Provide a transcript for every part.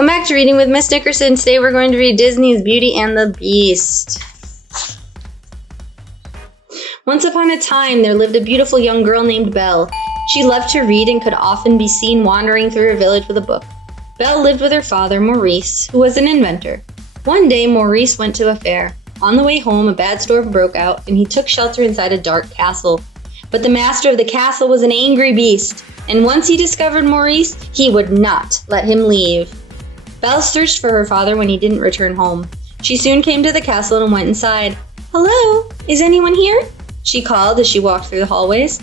Welcome back to Reading with Miss Dickerson. Today we're going to read Disney's Beauty and the Beast. Once upon a time, there lived a beautiful young girl named Belle. She loved to read and could often be seen wandering through her village with a book. Belle lived with her father, Maurice, who was an inventor. One day, Maurice went to a fair. On the way home, a bad storm broke out, and he took shelter inside a dark castle. But the master of the castle was an angry beast, and once he discovered Maurice, he would not let him leave. Belle searched for her father when he didn't return home. She soon came to the castle and went inside. "Hello, is anyone here?" she called as she walked through the hallways.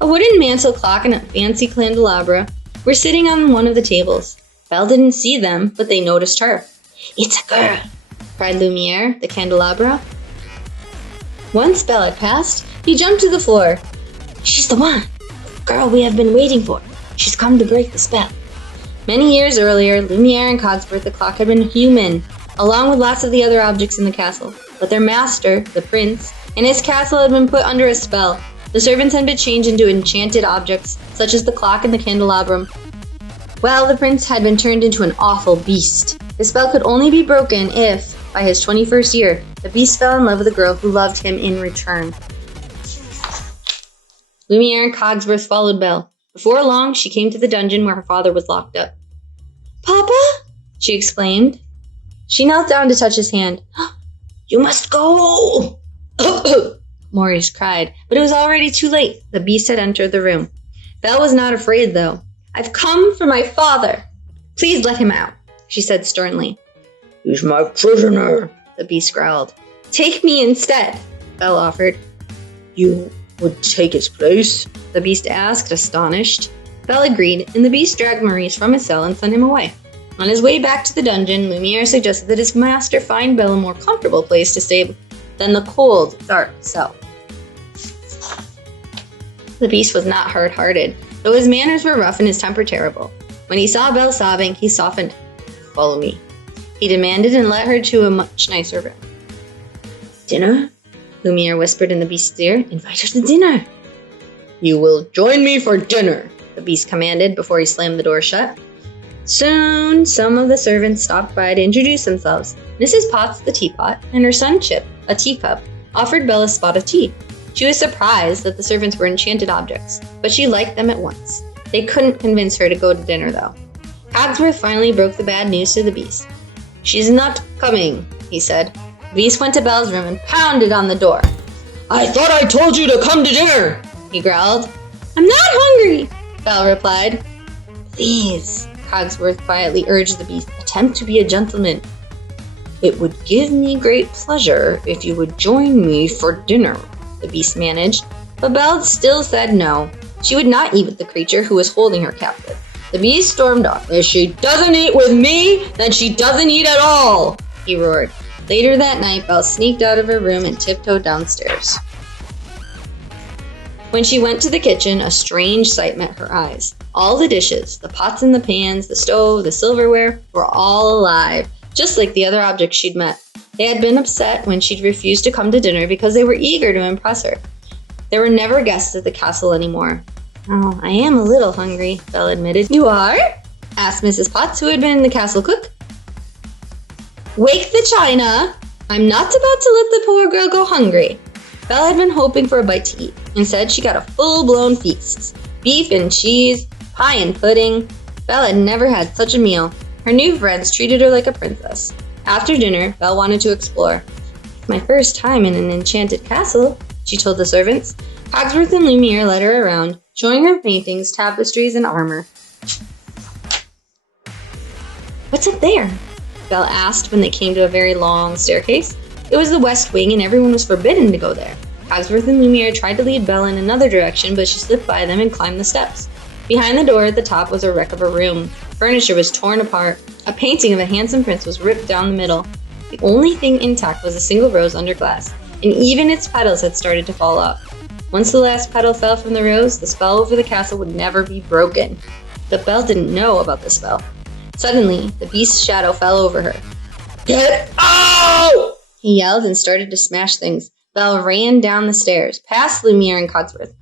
A wooden mantel clock and a fancy candelabra were sitting on one of the tables. Belle didn't see them, but they noticed her. "It's a girl," cried Lumiere, the candelabra. Once Belle had passed, he jumped to the floor. "She's the one, the girl we have been waiting for. She's come to break the spell." Many years earlier, Lumiere and Cogsworth the clock had been human, along with lots of the other objects in the castle. But their master, the prince, and his castle had been put under a spell. The servants had been changed into enchanted objects, such as the clock and the candelabrum. Well, the prince had been turned into an awful beast. The spell could only be broken if, by his 21st year, the beast fell in love with a girl who loved him in return. Lumiere and Cogsworth followed Belle. Before long, she came to the dungeon where her father was locked up. "Papa?" she exclaimed. She knelt down to touch his hand. "You must go!" Maurice cried, but it was already too late. The beast had entered the room. Belle was not afraid, though. "I've come for my father. Please let him out," she said sternly. "He's my prisoner," the beast growled. "Take me instead," Belle offered. "You would take his place?" the beast asked, astonished. Belle agreed, and the beast dragged Maurice from his cell and sent him away. On his way back to the dungeon, Lumiere suggested that his master find Belle a more comfortable place to stay than the cold, dark cell. The beast was not hard-hearted, though his manners were rough and his temper terrible. When he saw Belle sobbing, he softened. "Follow me," he demanded, and led her to a much nicer room. "Dinner?" Lumiere whispered in the beast's ear. "Invite her to dinner." "You will join me for dinner," the beast commanded before he slammed the door shut. Soon, some of the servants stopped by to introduce themselves. Mrs. Potts, the teapot, and her son Chip, a teacup, offered Belle a spot of tea. She was surprised that the servants were enchanted objects, but she liked them at once. They couldn't convince her to go to dinner, though. Cogsworth finally broke the bad news to the beast. "She's not coming," he said. The beast went to Belle's room and pounded on the door. "I thought I told you to come to dinner," he growled. "I'm not hungry," Belle replied. "Please," Cogsworth quietly urged the beast, "attempt to be a gentleman." "It would give me great pleasure if you would join me for dinner," the beast managed, but Belle still said no. She would not eat with the creature who was holding her captive. The beast stormed off. "If she doesn't eat with me, then she doesn't eat at all," he roared. Later that night, Belle sneaked out of her room and tiptoed downstairs. When she went to the kitchen, a strange sight met her eyes. All the dishes, the pots and the pans, the stove, the silverware, were all alive, just like the other objects she'd met. They had been upset when she'd refused to come to dinner because they were eager to impress her. There were never guests at the castle anymore. "Oh, I am a little hungry," Belle admitted. "You are?" asked Mrs. Potts, who had been the castle cook. "Wake the china! I'm not about to let the poor girl go hungry." Belle had been hoping for a bite to eat. Instead, she got a full-blown feast. Beef and cheese, pie and pudding. Belle had never had such a meal. Her new friends treated her like a princess. After dinner, Belle wanted to explore. "My first time in an enchanted castle," she told the servants. Cogsworth and Lumiere led her around, showing her paintings, tapestries, and armor. "What's up there?" Belle asked when they came to a very long staircase. It was the west wing, and everyone was forbidden to go there. Cogsworth and Lumiere tried to lead Belle in another direction, but she slipped by them and climbed the steps. Behind the door at the top was a wreck of a room. Furniture was torn apart. A painting of a handsome prince was ripped down the middle. The only thing intact was a single rose under glass, and even its petals had started to fall off. Once the last petal fell from the rose, the spell over the castle would never be broken. But Belle didn't know about the spell. Suddenly, the beast's shadow fell over her. "Get out!" he yelled and started to smash things. Belle ran down the stairs, past Lumiere and Cogsworth.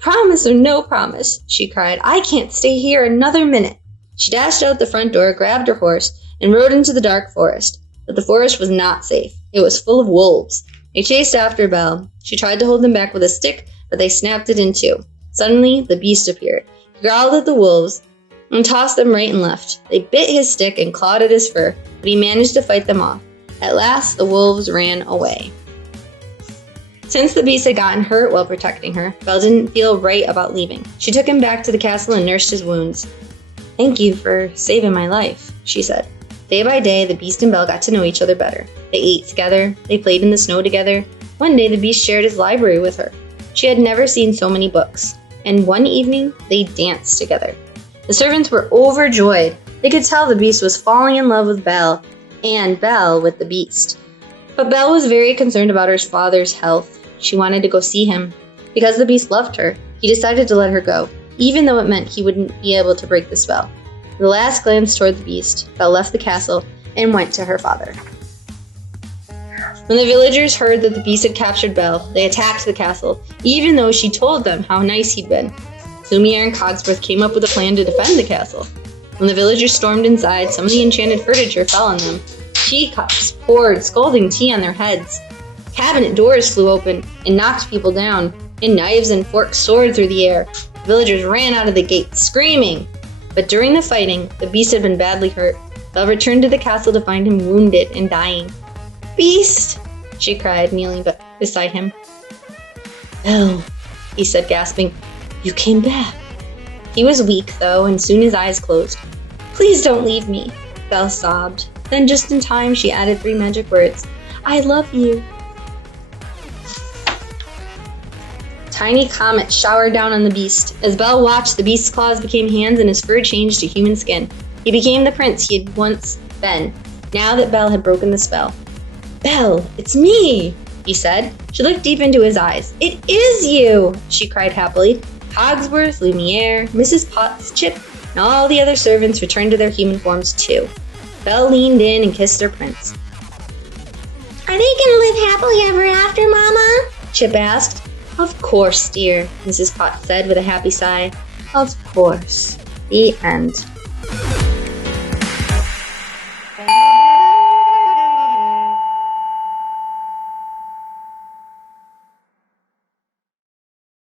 "Promise or no promise," she cried, "I can't stay here another minute." She dashed out the front door, grabbed her horse, and rode into the dark forest. But the forest was not safe. It was full of wolves. They chased after Belle. She tried to hold them back with a stick, but they snapped it in two. Suddenly, the beast appeared. He growled at the wolves and tossed them right and left. They bit his stick and clawed at his fur, but he managed to fight them off. At last, the wolves ran away. Since the beast had gotten hurt while protecting her, Belle didn't feel right about leaving. She took him back to the castle and nursed his wounds. "Thank you for saving my life," she said. Day by day, the beast and Belle got to know each other better. They ate together. They played in the snow together. One day, the beast shared his library with her. She had never seen so many books. And one evening, they danced together. The servants were overjoyed. They could tell the beast was falling in love with Belle, and Belle with the beast. But Belle was very concerned about her father's health. She wanted to go see him. Because the beast loved her, he decided to let her go, even though it meant he wouldn't be able to break the spell. With a last glance toward the beast, Belle left the castle and went to her father. When the villagers heard that the beast had captured Belle, they attacked the castle, even though she told them how nice he'd been. Lumiere and Cogsworth came up with a plan to defend the castle. When the villagers stormed inside, some of the enchanted furniture fell on them. Teacups poured scalding tea on their heads. Cabinet doors flew open and knocked people down, and knives and forks soared through the air. The villagers ran out of the gate, screaming. But during the fighting, the beast had been badly hurt. Belle returned to the castle to find him wounded and dying. "Beast!" she cried, kneeling beside him. "Belle," he said, gasping, "you came back." He was weak, though, and soon his eyes closed. "Please don't leave me," Belle sobbed. Then, just in time, she added 3 magic words. "I love you." Tiny comets showered down on the beast. As Belle watched, the beast's claws became hands and his fur changed to human skin. He became the prince he had once been, now that Belle had broken the spell. "Belle, it's me," he said. She looked deep into his eyes. "It is you," she cried happily. Cogsworth, Lumiere, Mrs. Potts, Chip, and all the other servants returned to their human forms too. Belle leaned in and kissed her prince. "Are they gonna live happily ever after, Mama?" Chip asked. "Of course, dear," Mrs. Potts said with a happy sigh. "Of course." The end.